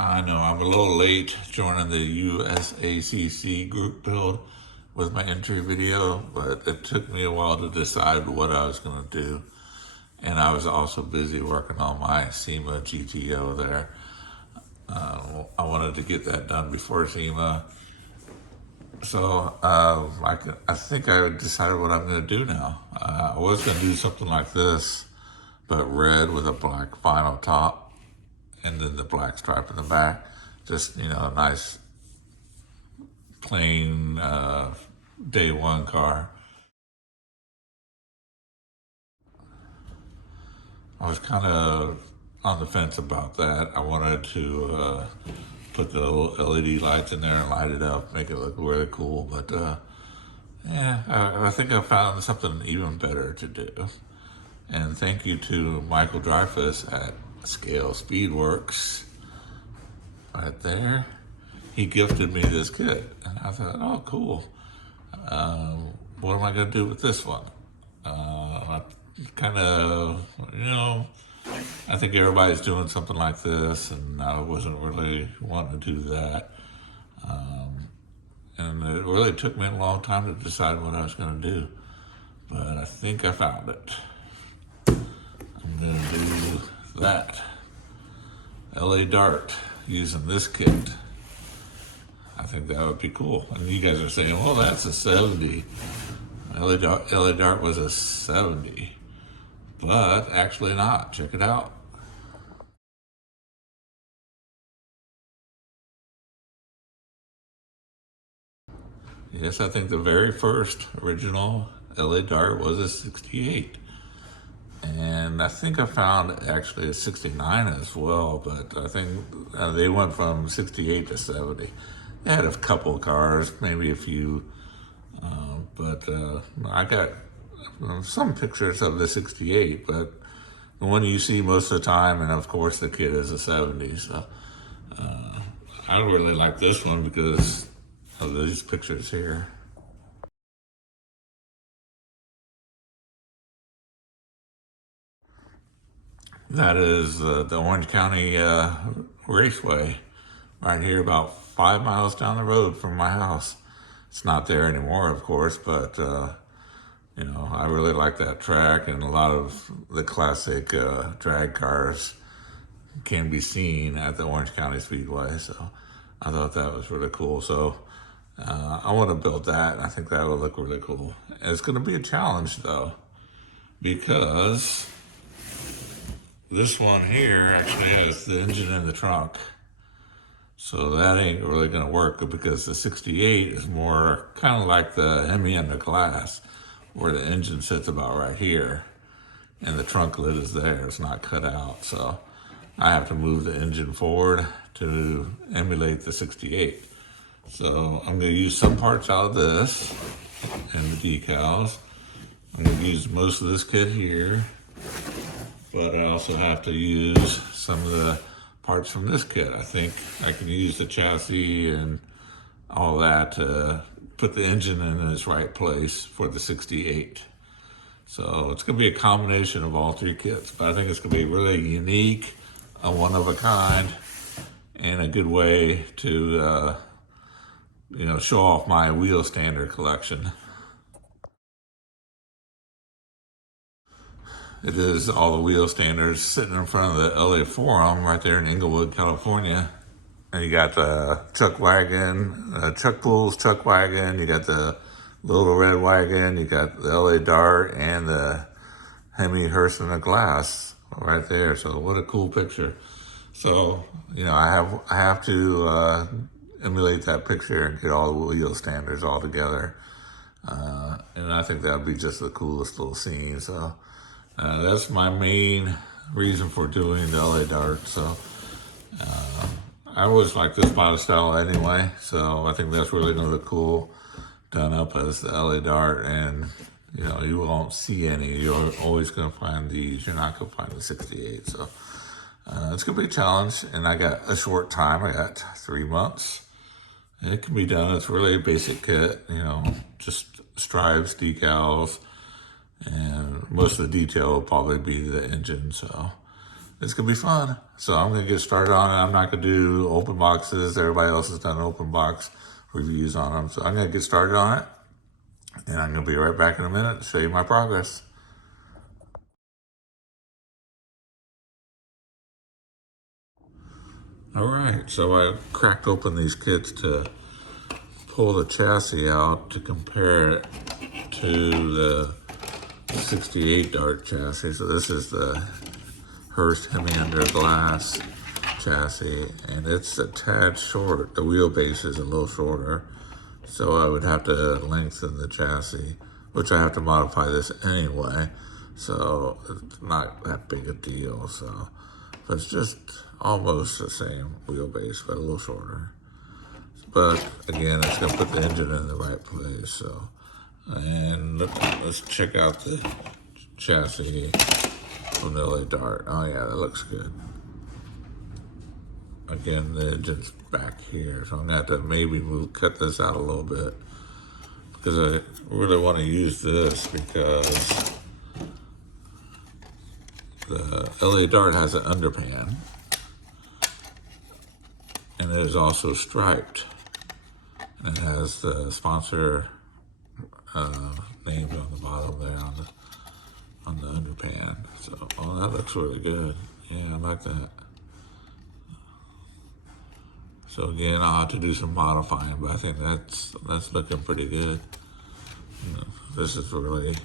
I know I'm a little late joining the USACC group build with my entry video, but it took me a while to decide what I was going to do. And I was also busy working on my SEMA GTO there. I wanted to get that done before SEMA. So I think I decided what I'm going to do now. I was going to do something like this, but red with a black vinyl top and then the black stripe in the back. Just, a nice plain day one car. I was kind of on the fence about that. I wanted to put the little LED lights in there and light it up, make it look really cool. But yeah, I think I found something even better to do. And thank you to Michael Dreyfus at Scale Speedworks right there. He gifted me this kit, and I thought, oh, cool. What am I going to do with this one? I kind of, I think everybody's doing something like this, and I wasn't really wanting to do that. And it really took me a long time to decide what I was going to do, but I think I found it. I'm going to do that. LA Dart using this kit. I think that would be cool. And you guys are saying, well, that's a 70. LA Dart was a 70. But actually not. Check it out. Yes, I think the very first original LA Dart was a 68. And I think I found actually a 69 as well, but I think they went from 68 to 70. They had a couple of cars, maybe a few, but I got some pictures of the 68, but the one you see most of the time, and of course the kid is a 70. So I really like this one because of these pictures here. That is the Orange County Raceway right here, about 5 miles down the road from my house. It's not there anymore, of course, but I really like that track, and a lot of the classic drag cars can be seen at the Orange County Speedway. So I thought that was really cool. So I want to build that. I think that would look really cool. It's going to be a challenge though, because this one here actually has the engine in the trunk. So that ain't really going to work, because the 68 is more kind of like the Hemi in the glass, where the engine sits about right here and the trunk lid is there. It's not cut out. So I have to move the engine forward to emulate the 68. So I'm going to use some parts out of this and the decals. I'm going to use most of this kit here, but I also have to use some of the parts from this kit. I think I can use the chassis and all that to put the engine in its right place for the 68. So it's going to be a combination of all three kits, but I think it's going to be really unique, a one of a kind, and a good way to show off my wheel standard collection. It is all the wheel standards sitting in front of the LA Forum right there in Inglewood, California. And you got the chuck wagon, chuck pulls, chuck wagon. You got the little red wagon. You got the LA Dart and the Hemi hearse in the glass right there. So what a cool picture. So, I have to emulate that picture and get all the wheel standards all together. And I think that would be just the coolest little scene. So that's my main reason for doing the LA Dart. So I always like this body style anyway. So I think that's really going to look cool done up as the LA Dart. And, you won't see any. You're always going to find these. You're not going to find the 68. So it's going to be a challenge. And I got a short time. I got 3 months. And it can be done. It's really a basic kit, just stripes, decals, and most of the detail will probably be the engine. So it's going to be fun. So I'm going to get started on it. I'm not going to do open boxes. Everybody else has done open box reviews on them. So I'm going to get started on it. And I'm going to be right back in a minute to show you my progress. All right, so I cracked open these kits to pull the chassis out to compare it to the 68 Dart chassis. So this is the Hurst Hemi Under Glass chassis, and it's a tad short. The wheelbase is a little shorter, so I would have to lengthen the chassis, which I have to modify this anyway, so it's not that big a deal. So it's just almost the same wheelbase, but a little shorter. But again, it's going to put the engine in the right place. So, and let's check out the chassis from the LA Dart. Oh yeah, that looks good. Again, the engine's back here, so I'm going to have to maybe cut this out a little bit, because I really want to use this, because the LA Dart has an underpan, and it is also striped, and it has the sponsor names on the bottom there on the underpan. So, oh, that looks really good. Yeah, I like that. So again, I'll have to do some modifying, but I think that's looking pretty good. You know, this is really,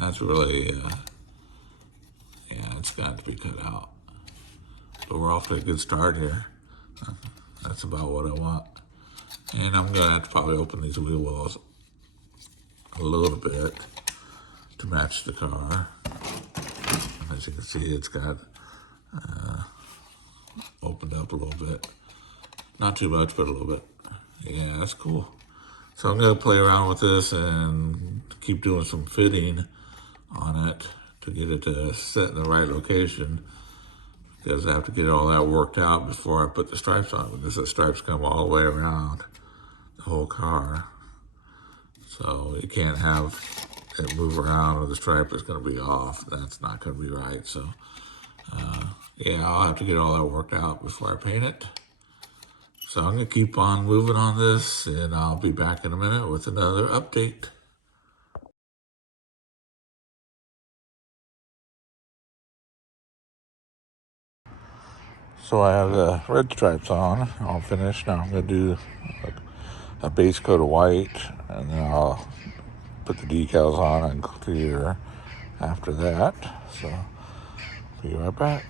that's really, yeah, it's got to be cut out. But we're off to a good start here. That's about what I want. And I'm gonna have to probably open these wheel wells a little bit to match the car. And as you can see, it's got opened up a little bit. Not too much, but a little bit. Yeah, that's cool. So I'm gonna play around with this and keep doing some fitting on it to get it to set in the right location, because I have to get all that worked out before I put the stripes on, because the stripes come all the way around the whole car. So you can't have it move around or the stripe is going to be off. That's not going to be right. So yeah, I'll have to get all that worked out before I paint it. So I'm going to keep on moving on this, and I'll be back in a minute with another update. So I have the red stripes on, all finished. Now I'm going to do a base coat of white, and then I'll put the decals on and clear after that. So be right back.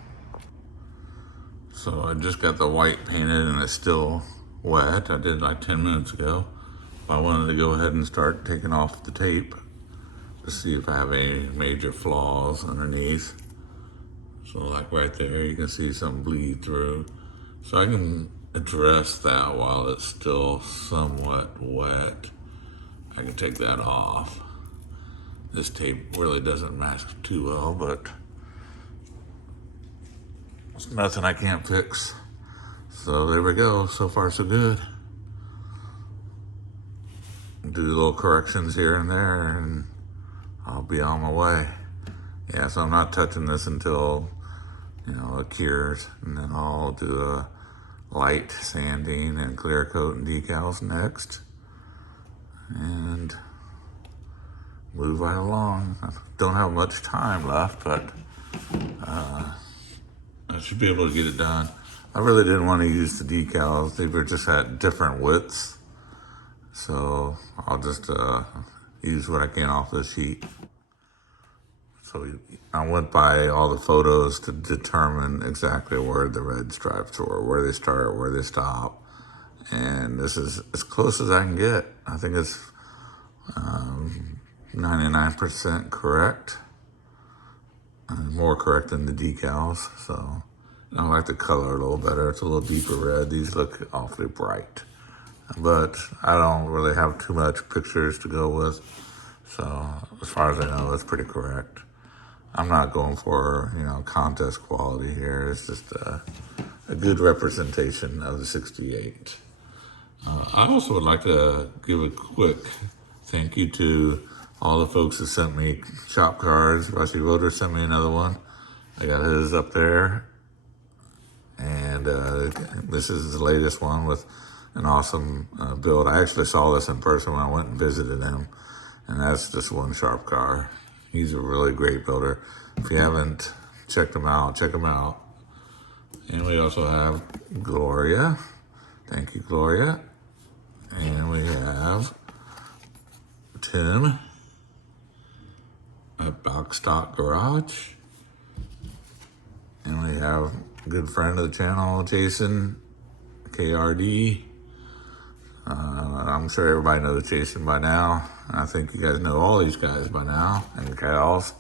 So I just got the white painted and it's still wet. I did like 10 minutes ago. But I wanted to go ahead and start taking off the tape to see if I have any major flaws underneath. So like right there, you can see some bleed through. So I can address that while it's still somewhat wet. I can take that off. This tape really doesn't match too well, but it's nothing I can't fix. So there we go. So far, so good. Do little corrections here and there, and I'll be on my way. Yeah, so I'm not touching this until, you know, it cures, and then I'll do a light sanding and clear coat and decals next, and move right along. I don't have much time left, but I should be able to get it done. I really didn't want to use the decals. They were just at different widths, so I'll just use what I can off the sheet. So I went by all the photos to determine exactly where the red stripes were, where they start, where they stop. And this is as close as I can get. I think it's 99% correct. More correct than the decals. So I like the color a little better. It's a little deeper red. These look awfully bright. But I don't really have too much pictures to go with. So as far as I know, it's pretty correct. I'm not going for, you know, contest quality here. It's just a good representation of the 68. I also would like to give a quick thank you to all the folks that sent me shop cards. Rusty Rotor sent me another one. I got his up there. And this is the latest one with an awesome build. I actually saw this in person when I went and visited him. And that's just one sharp car. He's a really great builder. If you haven't checked him out, check him out. And we also have Gloria. Thank you, Gloria. And we have Tim at Box Stock Garage. And we have a good friend of the channel, Jason, KRD. I'm sure everybody knows Jason by now. I think you guys know all these guys by now, and gals.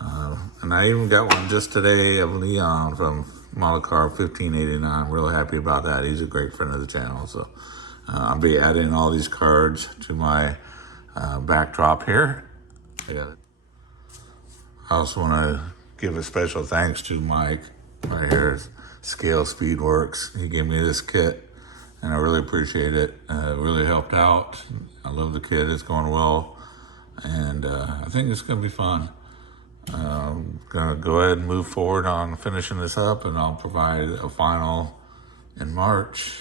And I even got one just today of Leon from Model Car 1589. I'm really happy about that. He's a great friend of the channel. So I'll be adding all these cards to my backdrop here. I also want to give a special thanks to Mike right here, Scale Speed Works. He gave me this kit, and I really appreciate it. It really helped out. I love the kit. It's going well, and I think it's going to be fun. I'm going to go ahead and move forward on finishing this up, and I'll provide a final in March.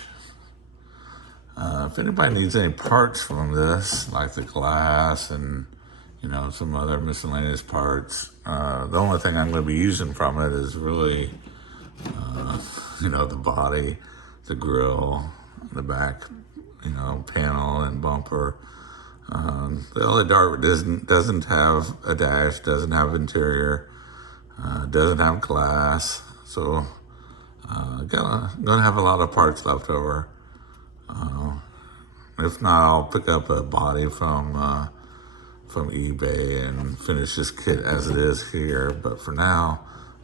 If anybody needs any parts from this, like the glass and some other miscellaneous parts, the only thing I'm going to be using from it is really, the body, the grill, the back, panel and bumper. The LA Dart doesn't have a dash, doesn't have interior, doesn't have glass, so gonna have a lot of parts left over. If not, I'll pick up a body from eBay and finish this kit as it is here. But for now,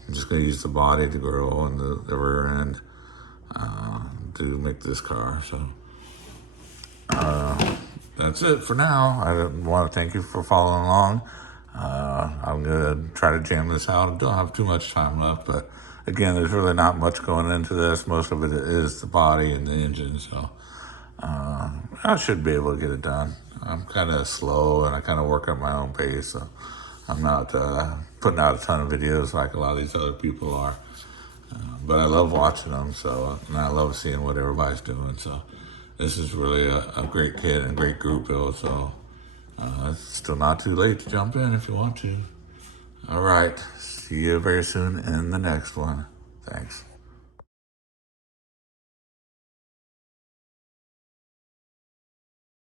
I'm just gonna use the body, the grill, and the rear end to make this car. So that's it for now. I want to thank you for following along. I'm gonna try to jam this out. I don't have too much time left, but again, there's really not much going into this. Most of it is the body and the engine, so I should be able to get it done. I'm kind of slow, and I kind of work at my own pace, so I'm not putting out a ton of videos like a lot of these other people are. But I love watching them, and I love seeing what everybody's doing. So this is really a great kit and a great group build. So it's still not too late to jump in if you want to. All right, see you very soon in the next one. Thanks.